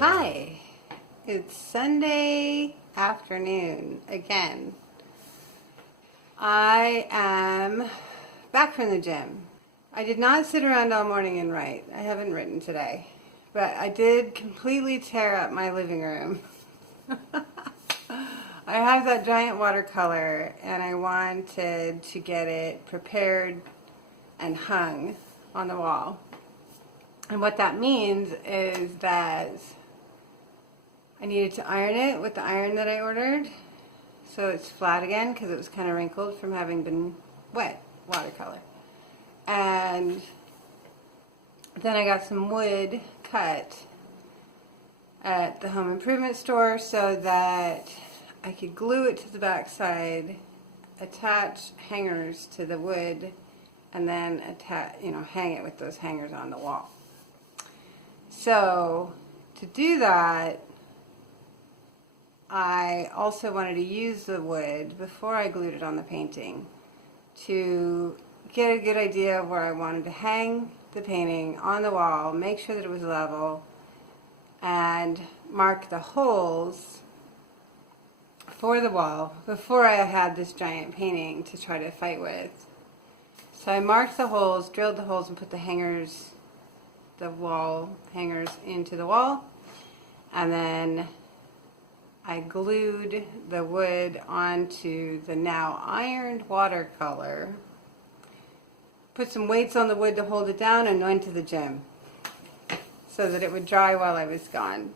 Hi, it's Sunday afternoon again. I am back from the gym. I did not sit around all morning and write. I haven't written today, but I did completely tear up my living room. I have that giant watercolor and I wanted to get it prepared and hung on the wall. And what that means is that I needed to iron it with the iron that I ordered so it's flat again because it was kind of wrinkled from having been wet watercolor. And then I got some wood cut at the home improvement store so that I could glue it to the backside, attach hangers to the wood, and then hang it with those hangers on the wall. So to do that, I also wanted to use the wood before I glued it on the painting to get a good idea of where I wanted to hang the painting on the wall, make sure that it was level, and mark the holes for the wall before I had this giant painting to try to fight with. So I marked the holes, drilled the holes, and put the hangers, the wall hangers into the wall, and then I glued the wood onto the now ironed watercolor, put some weights on the wood to hold it down, and went to the gym so that it would dry while I was gone.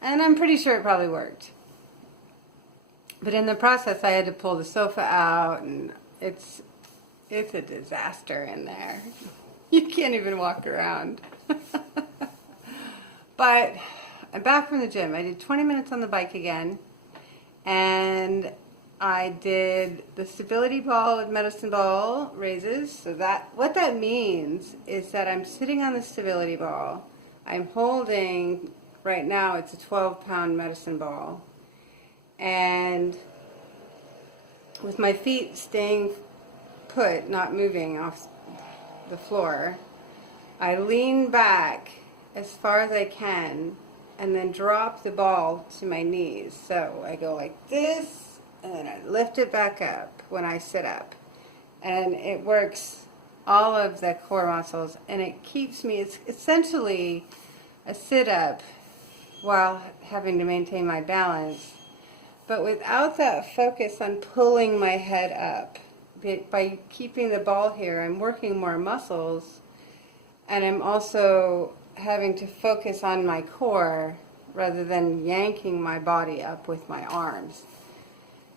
And I'm pretty sure it probably worked. But in the process, I had to pull the sofa out, and it's a disaster in there. You can't even walk around. But I'm back from the gym. I did 20 minutes on the bike again, and I did the stability ball with medicine ball raises. So what that means is that I'm sitting on the stability ball. I'm holding, right now it's a 12-pound medicine ball, and with my feet staying put, not moving off the floor, I lean back as far as I can and then drop the ball to my knees. So I go like this, and then I lift it back up when I sit up. And it works all of the core muscles, and it keeps me, it's essentially a sit-up while having to maintain my balance, but without that focus on pulling my head up. By keeping the ball here, I'm working more muscles, and I'm also having to focus on my core rather than yanking my body up with my arms,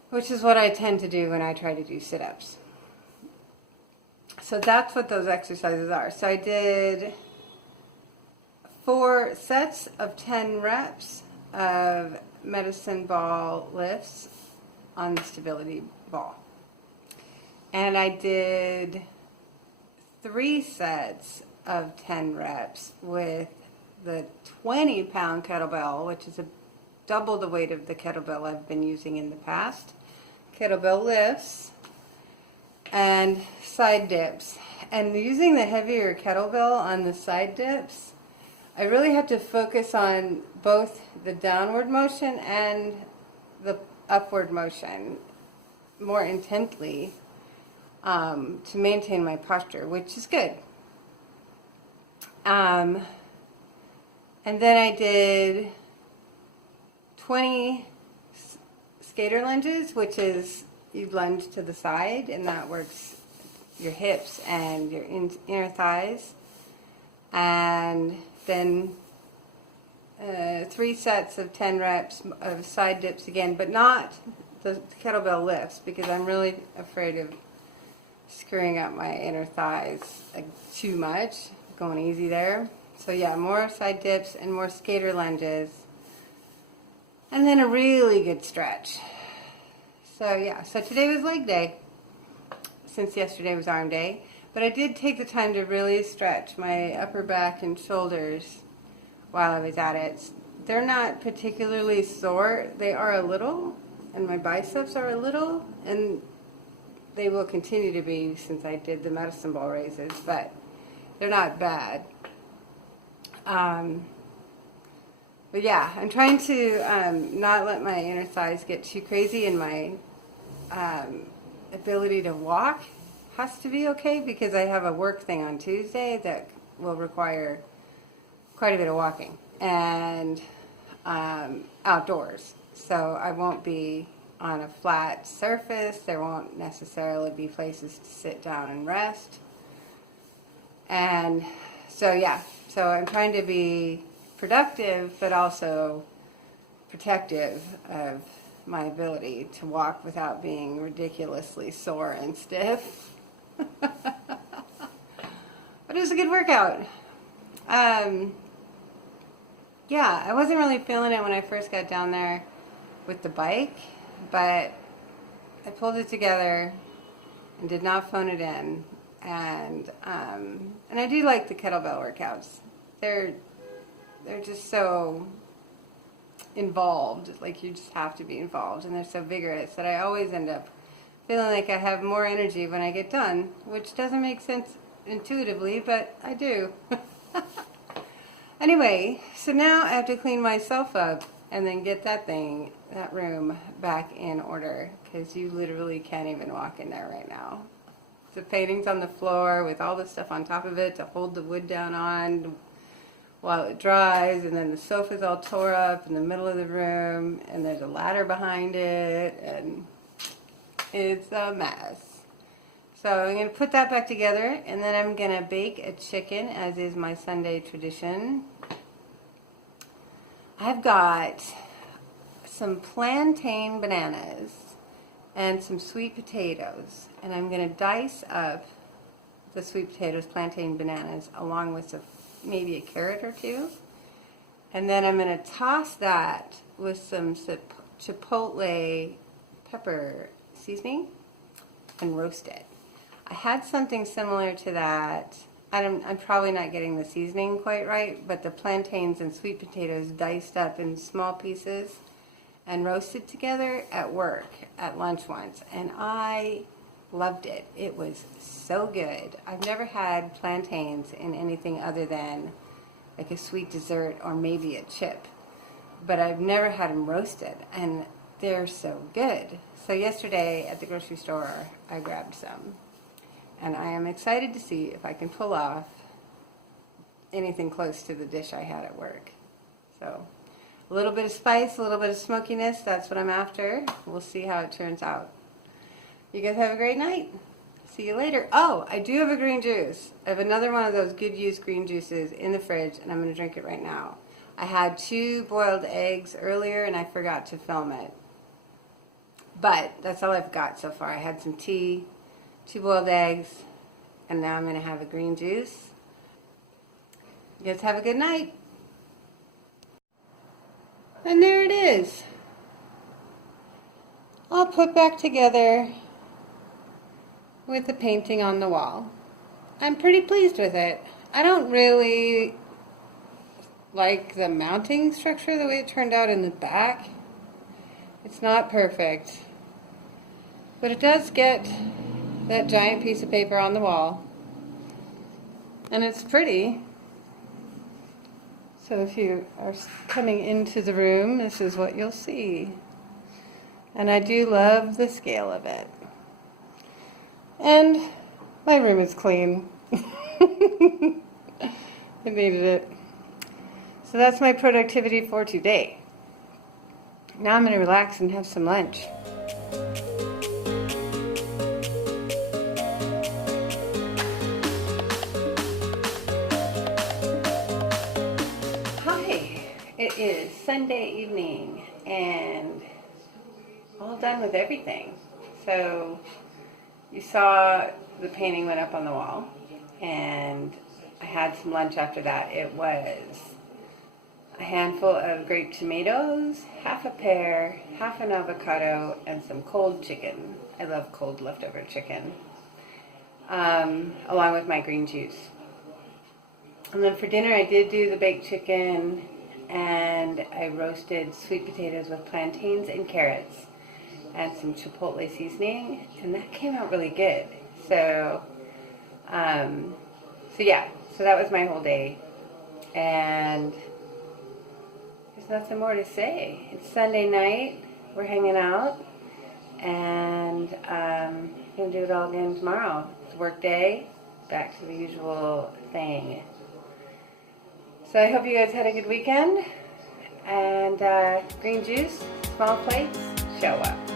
which is what I tend to do when I try to do sit-ups. So that's what those exercises are. So I did 4 sets of 10 reps of medicine ball lifts on the stability ball. And I did 3 sets of 10 reps with the 20-pound kettlebell, which is double the weight of the kettlebell I've been using in the past. Kettlebell lifts and side dips. And using the heavier kettlebell on the side dips, I really had to focus on both the downward motion and the upward motion more intently to maintain my posture, which is good. And then I did 20 skater lunges, which is you lunge to the side, and that works your hips and your inner thighs. And then 3 sets of 10 reps of side dips again, but not the kettlebell lifts, because I'm really afraid of screwing up my inner thighs too much, going easy there. So yeah, more side dips and more skater lunges, and then a really good stretch. So yeah, so today was leg day, since yesterday was arm day, but I did take the time to really stretch my upper back and shoulders while I was at it. They're not particularly sore, they are a little, and my biceps are a little, and they will continue to be since I did the medicine ball raises, but they're not bad. But yeah, I'm trying to not let my inner thighs get too crazy, and my ability to walk has to be okay because I have a work thing on Tuesday that will require quite a bit of walking and outdoors. So I won't be on a flat surface. There won't necessarily be places to sit down and rest. And so, yeah, so I'm trying to be productive, but also protective of my ability to walk without being ridiculously sore and stiff. But it was a good workout. Yeah, I wasn't really feeling it when I first got down there with the bike, but I pulled it together and did not phone it in. And I do like the kettlebell workouts. They're just so involved. Like, you just have to be involved, and they're so vigorous that I always end up feeling like I have more energy when I get done, which doesn't make sense intuitively, but I do. Anyway, so now I have to clean myself up and then get that room back in order, because you literally can't even walk in there right now. The paintings on the floor with all the stuff on top of it to hold the wood down on while it dries, and then the sofa's all tore up in the middle of the room, and there's a ladder behind it, and it's a mess. So I'm going to put that back together, and then I'm going to bake a chicken, as is my Sunday tradition. I've got some plantain bananas and some sweet potatoes, and I'm going to dice up the sweet potatoes, plantain, bananas, along with maybe a carrot or two, and then I'm going to toss that with some chipotle pepper seasoning and roast it. I had something similar to that. I'm probably not getting the seasoning quite right, but the plantains and sweet potatoes diced up in small pieces and roasted together at work at lunch once, and I loved it. It was so good. I've never had plantains in anything other than like a sweet dessert or maybe a chip, but I've never had them roasted, and they're so good. So yesterday at the grocery store, I grabbed some, and I am excited to see if I can pull off anything close to the dish I had at work. So a little bit of spice, a little bit of smokiness, that's what I'm after. We'll see how it turns out. You guys have a great night. See you later. Oh, I do have a green juice. I have another one of those good use green juices in the fridge, and I'm going to drink it right now. I had 2 boiled eggs earlier, and I forgot to film it. But that's all I've got so far. I had some tea, 2 boiled eggs, and now I'm going to have a green juice. You guys have a good night. And there it is. All put back together with the painting on the wall. I'm pretty pleased with it. I don't really like the mounting structure the way it turned out in the back. It's not perfect, but it does get that giant piece of paper on the wall, and it's pretty. So if you are coming into the room, this is what you'll see. And I do love the scale of it. And my room is clean. I needed it. So that's my productivity for today. Now I'm going to relax and have some lunch. Hi, it is Sunday evening and all done with everything. So you saw the painting went up on the wall, and I had some lunch after that. It was a handful of grape tomatoes, half a pear, half an avocado, and some cold chicken. I love cold leftover chicken, along with my green juice. And then for dinner I did do the baked chicken, and I roasted sweet potatoes with plantains and carrots and some chipotle seasoning, and that came out really good. So yeah, so that was my whole day, and there's nothing more to say. It's Sunday night. We're hanging out. And going to do it all again tomorrow. It's work day. Back to the usual thing. So I hope you guys had a good weekend. And green juice, small plates, show up.